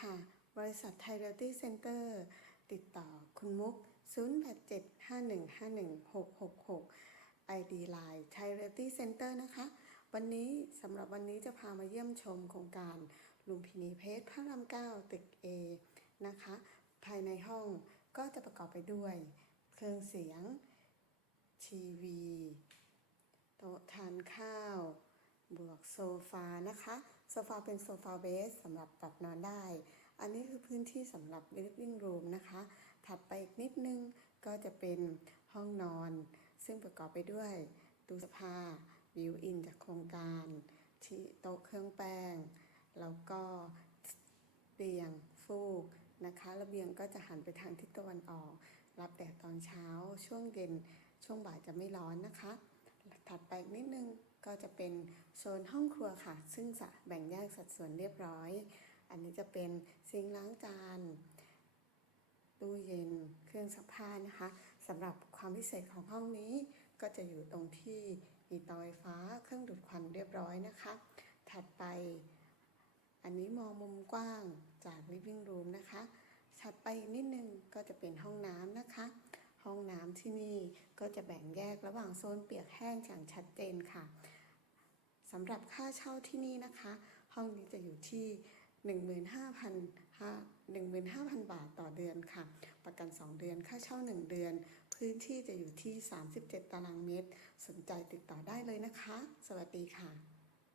ค่ะ บริษัทไทยเรลตี้เซ็นเตอร์ติดต่อคุณมุก 0875151666 ID Line ไทยเรลตี้เซ็นเตอร์นะคะ วันนี้สำหรับวันนี้จะพามาเยี่ยมชมโครงการลุมพินีเพชรพระรามเก้าตึก A นะคะ ภายในห้องก็จะประกอบไปด้วย เครื่องเสียง ทีวี โต๊ะทานข้าว บวกโซฟานะคะโซฟาเป็นโซฟาเบสสำหรับปรับนอนได้ อันนี้คือพื้นที่สำหรับ living room นะคะ ถัดไปอีกนิดนึงก็จะเป็นห้องนอน ซึ่งประกอบไปด้วยตู้เสื้อผ้าวิวอินจากโครงการที่โต๊ะเครื่องแป้ง แล้วก็เตียงฟูกนะคะระเบียงก็จะหันไปทางทิศตะวันออก รับแดดตอนเช้าช่วงเย็นช่วงบ่ายจะไม่ร้อนนะคะ ถัดไปนิดนึง ก็จะเป็นโซนห้องครัวค่ะ ซึ่งจะแบ่งแยกสัดส่วนเรียบร้อย อันนี้จะเป็นซิงล้างจานตู้เย็นเครื่องซักผ้านะคะสำหรับความพิเศษของห้องนี้ก็จะอยู่ตรงที่มีเตาไฟฟ้าเครื่องดูดควันเรียบร้อยนะคะ ถัดไป อันนี้มองมุมกว้างจาก living room นะคะ ถัดไปอีกนิดนึงก็จะเป็นห้องน้ำนะคะ ห้องน้ำที่นี่ก็จะแบ่งแยกระหว่างโซนเปียกแห้งอย่างชัดเจนค่ะำหรับค่าเช่าที่นี่นะคะ ห้องนี้จะอยู่ที่ 15,000 15,000 บาทต่อเดือนค่ะ ประกัน 2 เดือน ค่าเช่า 1 เดือน พื้นที่จะอยู่ที่ 37 ตารางเมตร สนใจติดต่อได้เลยนะคะ สวัสดีค่ะ